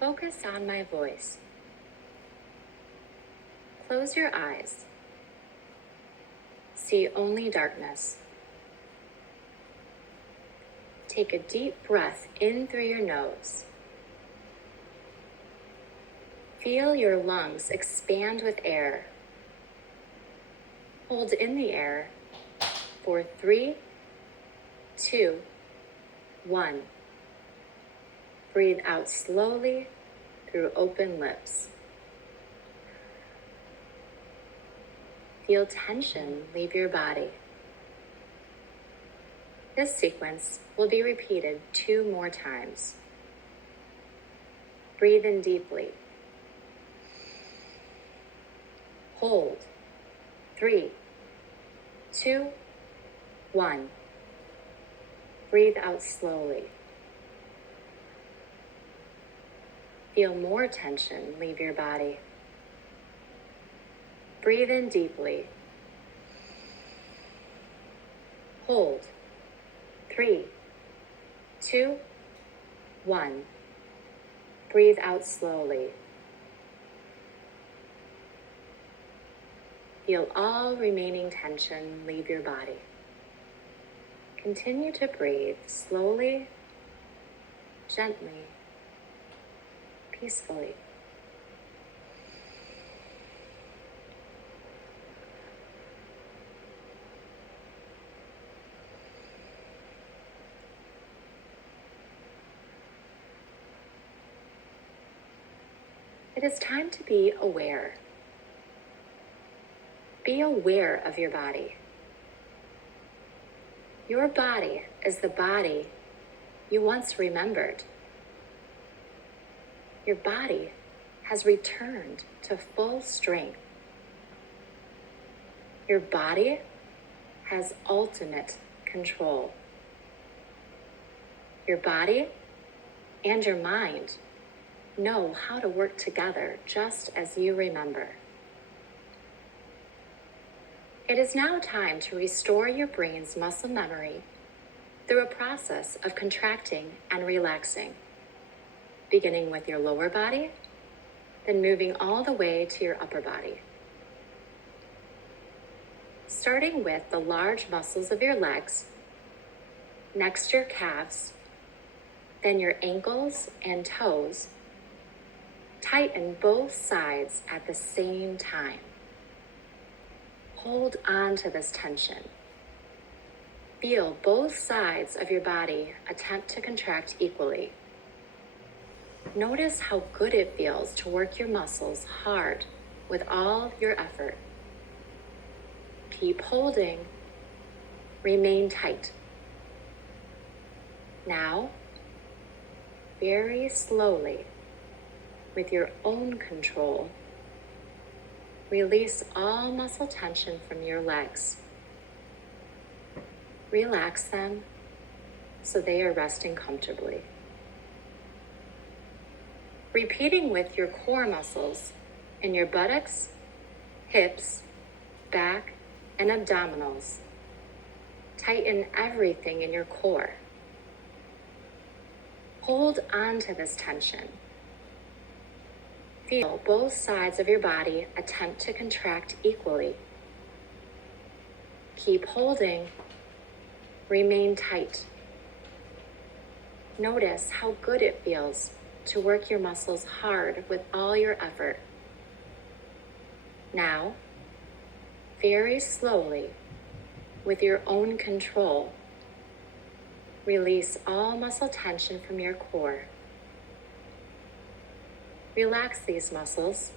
Focus on my voice. Close your eyes. See only darkness. Take a deep breath in through your nose. Feel your lungs expand with air. Hold in the air for 3, 2, 1. Breathe out slowly through open lips. Feel tension leave your body. This sequence will be repeated 2 more times. Breathe in deeply. Hold. 3, 2, 1. Breathe out slowly. Feel more tension leave your body. Breathe in deeply. Hold. 3, 2, 1. Breathe out slowly. Feel all remaining tension leave your body. Continue to breathe slowly, gently, peacefully. It is time to be aware. Be aware of your body. Your body is the body you once remembered. Your body has returned to full strength. Your body has ultimate control. Your body and your mind know how to work together just as you remember. It is now time to restore your brain's muscle memory through a process of contracting and relaxing, beginning with your lower body, then moving all the way to your upper body. Starting with the large muscles of your legs, next your calves, then your ankles and toes. Tighten both sides at the same time. Hold on to this tension. Feel both sides of your body attempt to contract equally. Notice how good it feels to work your muscles hard with all your effort. Keep holding. Remain tight. Now, very slowly, with your own control, release all muscle tension from your legs. Relax them so they are resting comfortably. Repeating with your core muscles in your buttocks, hips, back, and abdominals. Tighten everything in your core. Hold on to this tension. Feel both sides of your body attempt to contract equally. Keep holding. Remain tight. Notice how good it feels to work your muscles hard with all your effort. Now, very slowly, with your own control, release all muscle tension from your core. Relax these muscles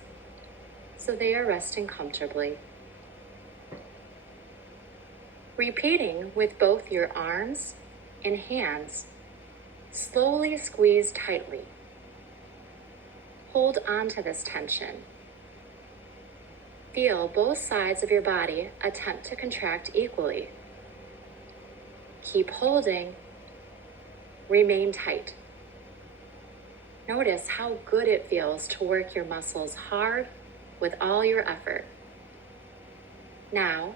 so they are resting comfortably. Repeating with both your arms and hands, slowly squeeze tightly. Hold on to this tension. Feel both sides of your body attempt to contract equally. Keep holding. Remain tight. Notice how good it feels to work your muscles hard with all your effort. Now,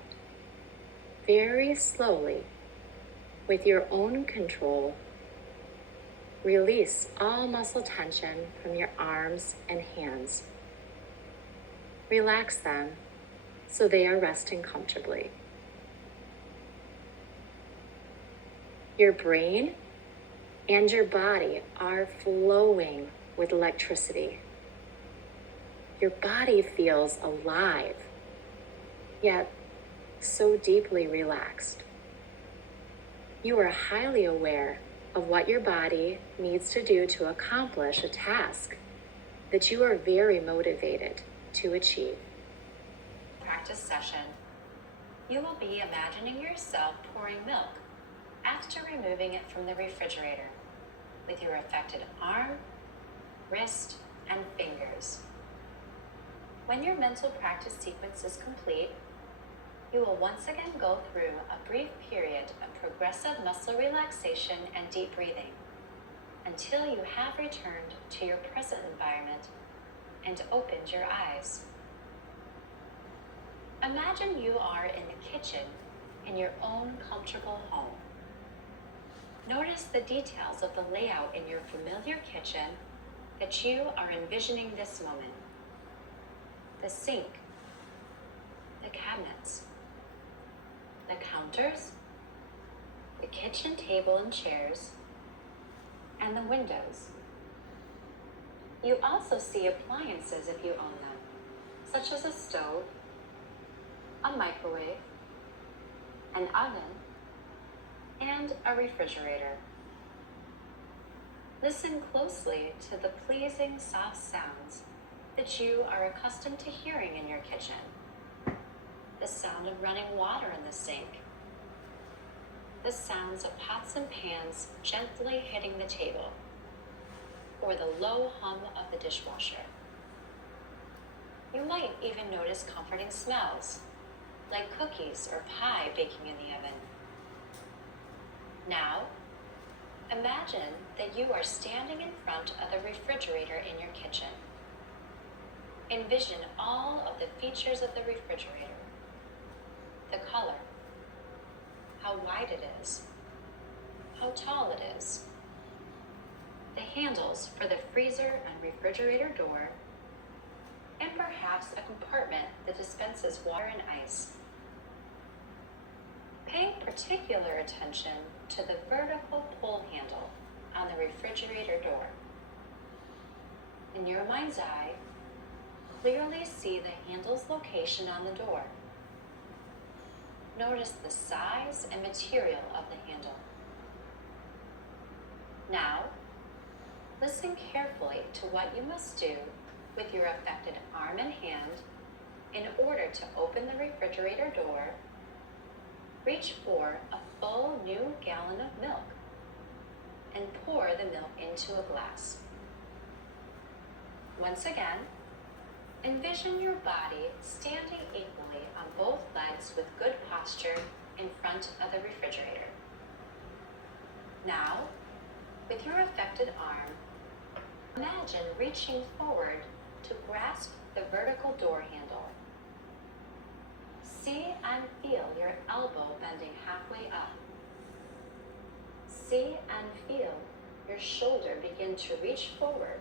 very slowly, with your own control, Release all muscle tension from your arms and hands. Relax them so they are resting comfortably. Your brain and your body are flowing with electricity. Your body feels alive, yet so deeply relaxed. You are highly aware of what your body needs to do to accomplish a task that you are very motivated to achieve. Practice session. You will be imagining yourself pouring milk after removing it from the refrigerator with your affected arm, wrist, and fingers. When your mental practice sequence is complete, you will once again go through a brief period of progressive muscle relaxation and deep breathing until you have returned to your present environment and opened your eyes. Imagine you are in the kitchen in your own comfortable home. Notice the details of the layout in your familiar kitchen that you are envisioning this moment. The sink, the cabinets, the counters, the kitchen table and chairs, and the windows. You also see appliances if you own them, such as a stove, a microwave, an oven, and a refrigerator. Listen closely to the pleasing soft sounds that you are accustomed to hearing in your kitchen. The sound of running water in the sink. The sounds of pots and pans gently hitting the table, or the low hum of the dishwasher. You might even notice comforting smells, like cookies or pie baking in the oven. Now, imagine that you are standing in front of the refrigerator in your kitchen. Envision all of the features of the refrigerator. The color, how wide it is, how tall it is, the handles for the freezer and refrigerator door, and perhaps a compartment that dispenses water and ice. Pay particular attention to the vertical pull handle on the refrigerator door. In your mind's eye, clearly see the handle's location on the door. Notice the size and material of the handle. Now, listen carefully to what you must do with your affected arm and hand in order to open the refrigerator door. Reach for a full new gallon of milk and pour the milk into a glass. Once again, envision your body standing equally on both legs with good posture in front of the refrigerator. Now, with your affected arm, imagine reaching forward to grasp the vertical door handle. See and feel your elbow bending halfway up. See and feel your shoulder begin to reach forward,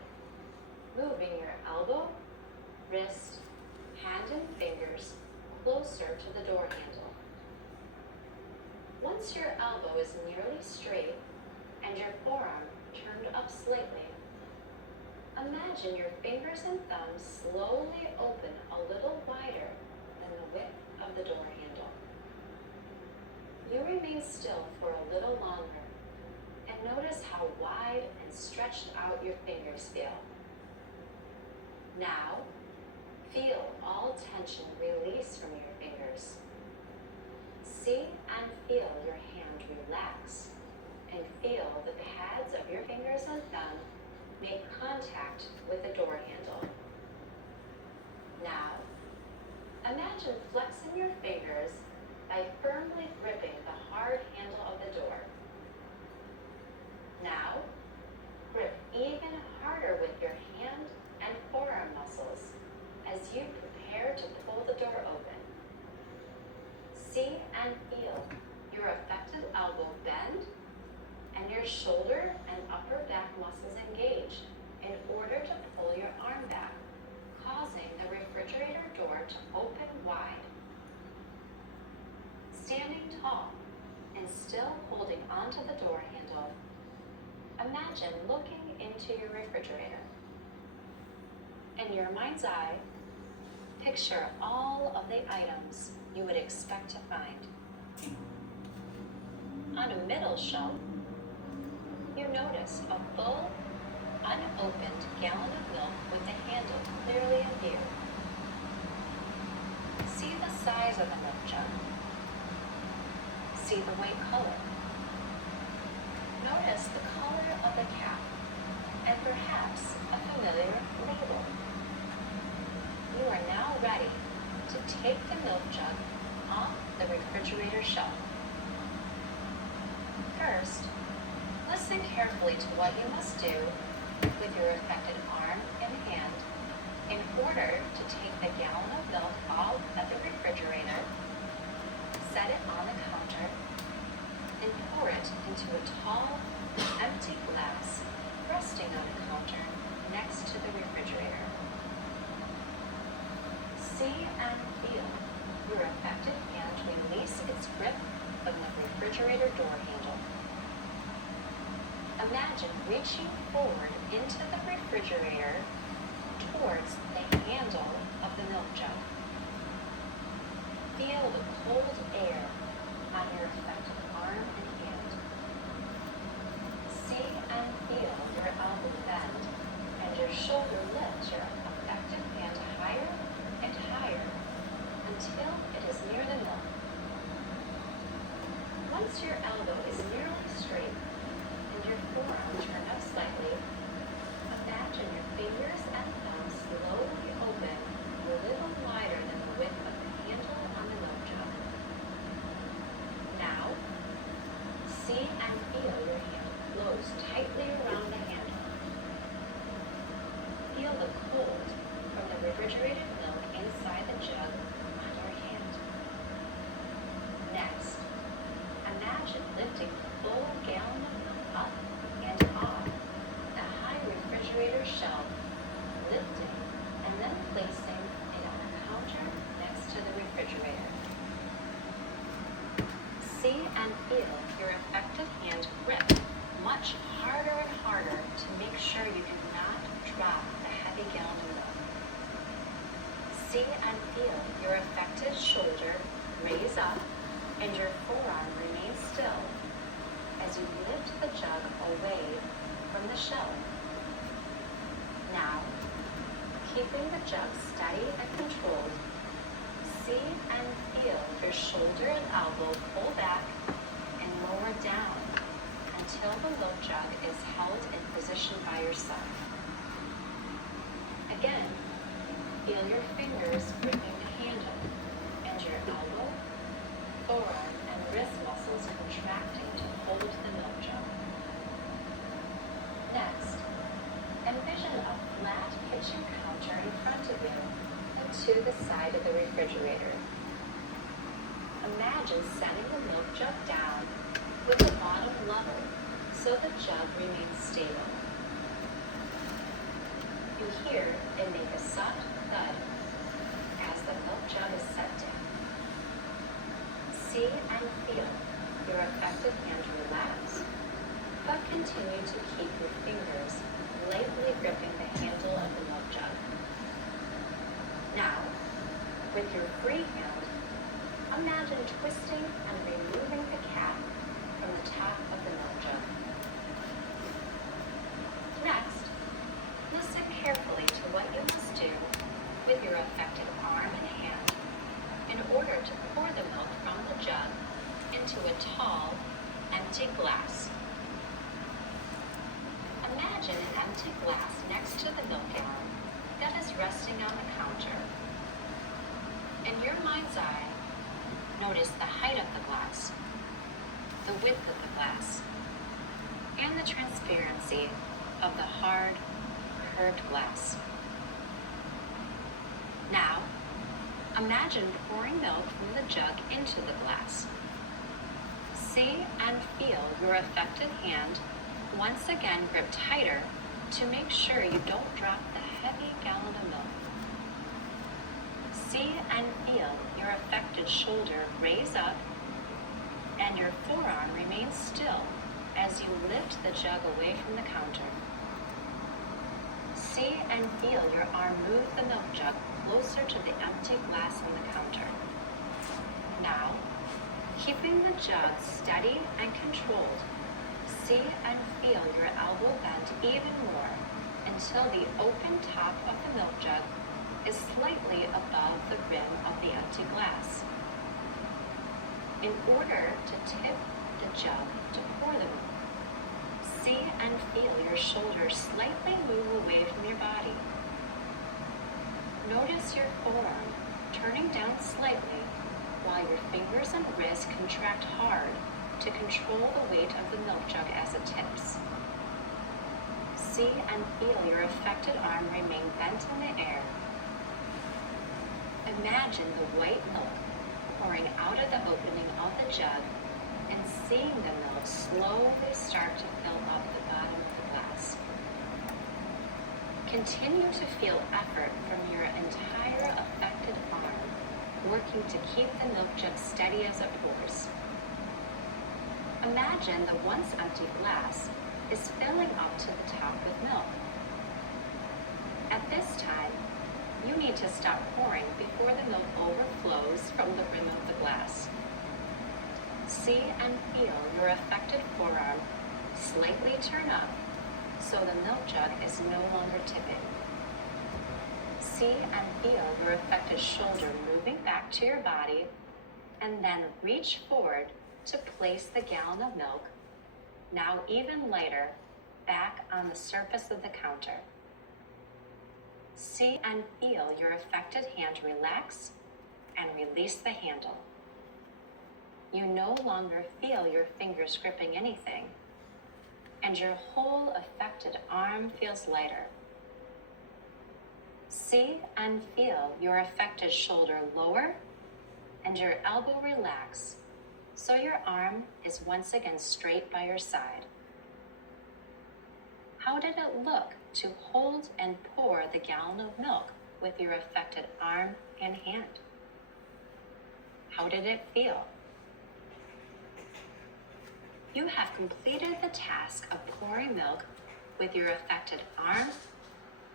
moving your elbow, wrist, hand, and fingers closer to the door handle. Once your elbow is nearly straight and your forearm turned up slightly, imagine your fingers and thumbs slowly open a little wider than the width of the door handle. You remain still for a little longer and notice how wide and stretched out your fingers feel. Now, feel all tension release from your fingers. See and feel your hand relax and feel the pads of your fingers and thumb make contact with the door handle. Now, imagine flexing your fingers by firmly gripping the hard handle of the door. Now, grip even harder with your hand and forearm muscles as you prepare to pull the door open. See and feel your affected elbow bend and your shoulder and upper back into your refrigerator. In your mind's eye, picture all of the items you would expect to find. On a middle shelf, you notice a full, unopened gallon of milk with the handle clearly in view. See the size of the milk jug. See the white color. Notice the color of the cap and perhaps a familiar label. You are now ready to take the milk jug off the refrigerator shelf. First, listen carefully to what you must do with your affected arm and hand in order to take the gallon of milk out of the refrigerator, set it on the counter, and pour it into a tall, empty glass resting on the counter next to the refrigerator. See and feel your affected hand release its grip from the refrigerator door handle. Imagine reaching forward into the refrigerator towards the handle of the milk jug. Feel the cold air on your affected arm and hand. See and feel your elbow bend and your shoulder lift your affected hand higher and higher until it is near the milk. Once your elbow is nearly straight and your forearm turned up slightly, imagine your fingers and thumbs slowly open a little wider than the width of the handle on the milk jug. Now, see and feel your hand close tightly around the handle. Feel the cold from the refrigerated milk inside the jug on your hand. Next, imagine lifting the full gallon of milk up and off the high refrigerator shelf, lifting and then placing it on the counter next to the refrigerator. See and feel your affected hand grip much harder and harder to make sure you do not drop the heavy gallon of milk. See and feel your affected shoulder raise up and your forearm remain still as you lift the jug away from the shelf. Now, keeping the jug steady and controlled, see and feel your shoulder and elbow pull back and lower down until the milk jug is held in position by your side. Again, feel your fingers gripping the handle and your elbow, forearm, and wrist muscles contracting to hold the milk jug. Next, envision a flat kitchen counter in front of you and to the side of the refrigerator. Imagine setting the milk jug down with the bottom level so the jug remains stable. You hear it make a soft thud as the milk jug is set down. See and feel your affected hand relax, but continue to keep your fingers lightly gripping the handle of the milk jug. Now, with your free hand, imagine twisting and removing the cap from the top of the milk jug. Next, listen carefully to what you must do with your affected arm and hand in order to pour the milk from the jug into a tall, empty glass. Imagine an empty glass next to the milk gallon that is resting on the counter. In your mind's eye, notice the height of the glass, the width of the glass, and the transparency of the hard, curved glass. Now, imagine pouring milk from the jug into the glass. See and feel your affected hand once again grip tighter to make sure you don't drop the heavy gallon of milk. See and feel your affected shoulder raise up and your forearm remain still as you lift the jug away from the counter. and feel your arm move the milk jug closer to the empty glass on the counter. Now, keeping the jug steady and controlled, see and feel your elbow bend even more until the open top of the milk jug is slightly above the rim of the empty glass. In order to tip the jug to pour the milk, see and feel your shoulders slightly move away from your body. Notice your forearm turning down slightly while your fingers and wrists contract hard to control the weight of the milk jug as it tips. See and feel your affected arm remain bent in the air. Imagine the white milk pouring out of the opening of the jug and seeing the milk slowly start to fill up the bottom of the glass. Continue to feel effort from your entire affected arm, working to keep the milk jug steady as it pours. Imagine the once empty glass is filling up to the top with milk. At this time, you need to stop pouring before the milk overflows from the rim of the glass. See and feel your affected forearm slightly turn up so the milk jug is no longer tipping. See and feel your affected shoulder moving back to your body, and then reach forward to place the gallon of milk, now even lighter, back on the surface of the counter. See and feel your affected hand relax and release the handle. You no longer feel your fingers gripping anything, and your whole affected arm feels lighter. See and feel your affected shoulder lower and your elbow relax, so your arm is once again straight by your side. How did it look to hold and pour the gallon of milk with your affected arm and hand? How did it feel? You have completed the task of pouring milk with your affected arm,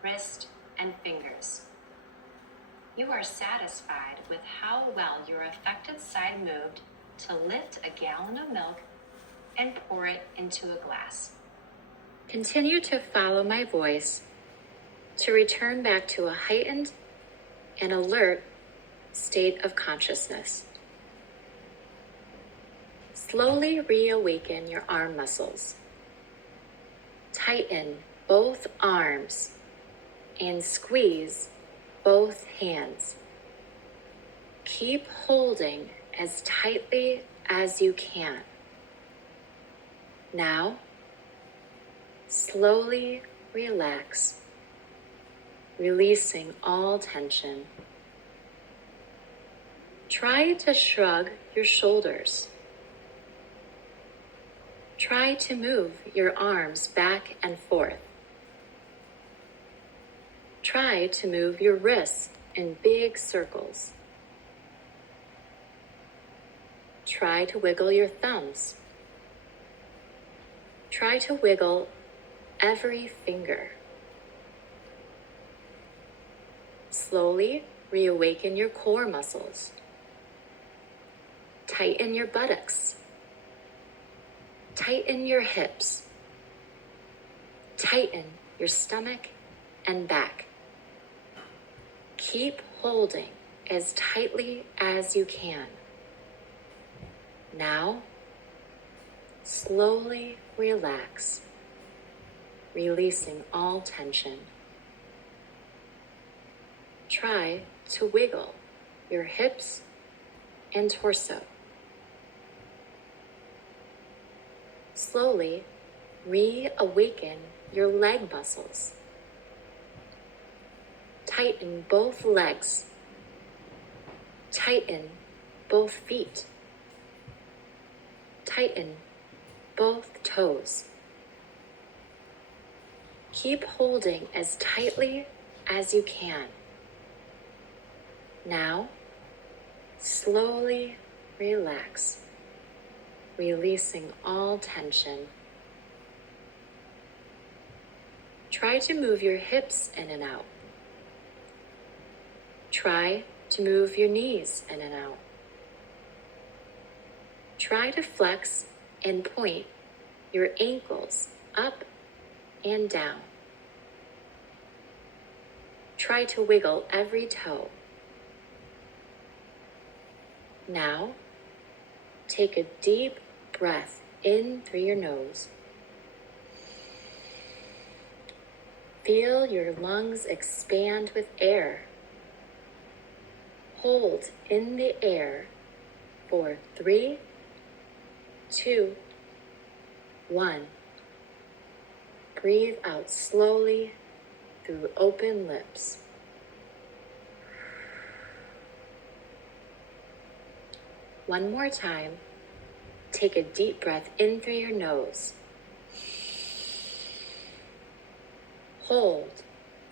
wrist, and fingers. You are satisfied with how well your affected side moved to lift a gallon of milk and pour it into a glass. Continue to follow my voice to return back to a heightened and alert state of consciousness. Slowly reawaken your arm muscles. Tighten both arms and squeeze both hands. Keep holding as tightly as you can. Now, slowly relax, releasing all tension. Try to shrug your shoulders. Try to move your arms back and forth. Try to move your wrists in big circles. Try to wiggle your thumbs. Try to wiggle every finger. Slowly reawaken your core muscles. Tighten your buttocks. Tighten your hips. Tighten your stomach and back. Keep holding as tightly as you can. Now, slowly relax, releasing all tension. Try to wiggle your hips and torso. Slowly reawaken your leg muscles. Tighten both legs. Tighten both feet. Tighten both toes. Keep holding as tightly as you can. Now, slowly relax, releasing all tension. Try to move your hips in and out. Try to move your knees in and out. Try to flex and point your ankles up and down. Try to wiggle every toe. Now, take a deep breath in through your nose. Feel your lungs expand with air. Hold in the air for 3, 2, 1. Breathe out slowly through open lips. One more time. Take a deep breath in through your nose. Hold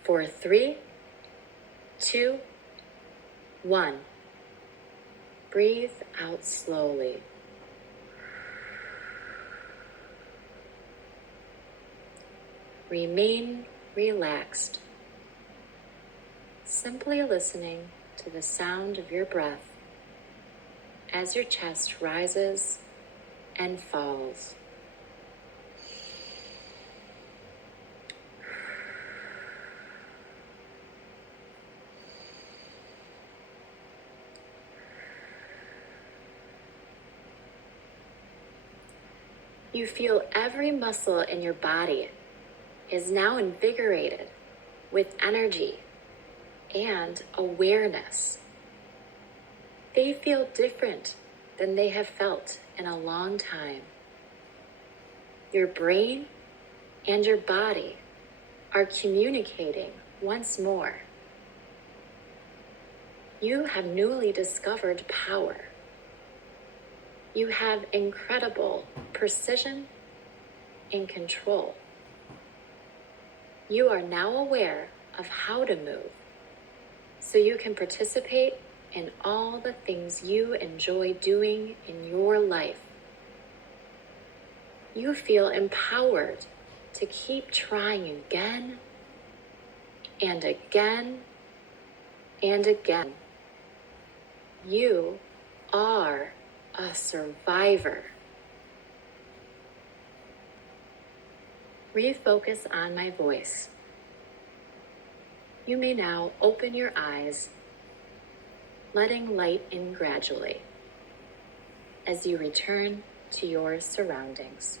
for 3, 2, 1. Breathe out slowly. Remain relaxed, simply listening to the sound of your breath as your chest rises and falls. You feel every muscle in your body is now invigorated with energy and awareness. They feel different than they have felt in a long time. Your brain and your body are communicating once more. You have newly discovered power. You have incredible precision and control. You are now aware of how to move, so you can participate in all the things you enjoy doing in your life. You feel empowered to keep trying again and again and again. You are a survivor. Refocus on my voice. You may now open your eyes, letting light in gradually as you return to your surroundings.